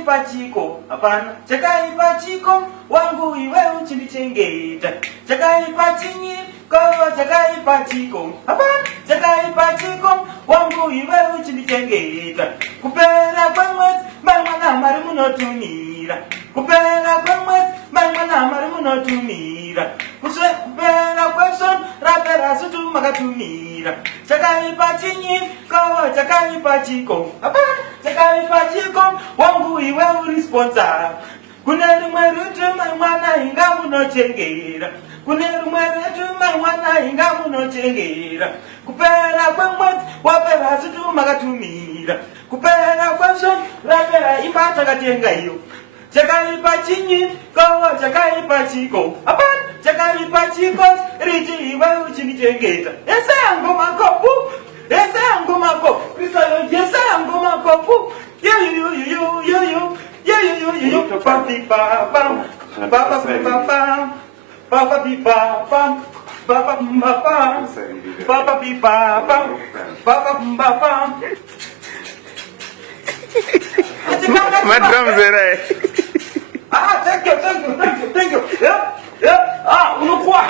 chakaipa chiko, hapana. Chakaipa chiko, wangu iwe uchinichengeta. Chakaipa chinyi, kowa chakaipa chiko, hapana. Chakaipa chiko, wangu iwe uchinichengeta. Kupera kwa mwezi, mwana mari munotumira. Kupera kwa mwezi, mwana mari munotumira. Kupera kwa son, rapera sutu makatumira. Chakaipa chinyi, kowa chakaipa chiko, hapana. Chakaipa chiko, wangu iwe urisponsa. Kunerumwe rutuma mwana inga munochengera. Kunerumwe rutuma mwana inga munochengera. Kupera kwa mwezi, wapera sutu makatumira. Kupera kwa son, rapera imbata katenga iyo. Chakaipa chinyi, kowa chakaipa chiko, hapana. Chakaipa chiko, riji iwe uchinichengeta. Esango makopu, esango makopu. Kristo yesango makopu. Yo. Papa pam, papa pam, papa pipa pam, papa pam, papa pipa pam, papa pam. Madram Zera. Ah, thank you. Yeah. Ah, unakuwa.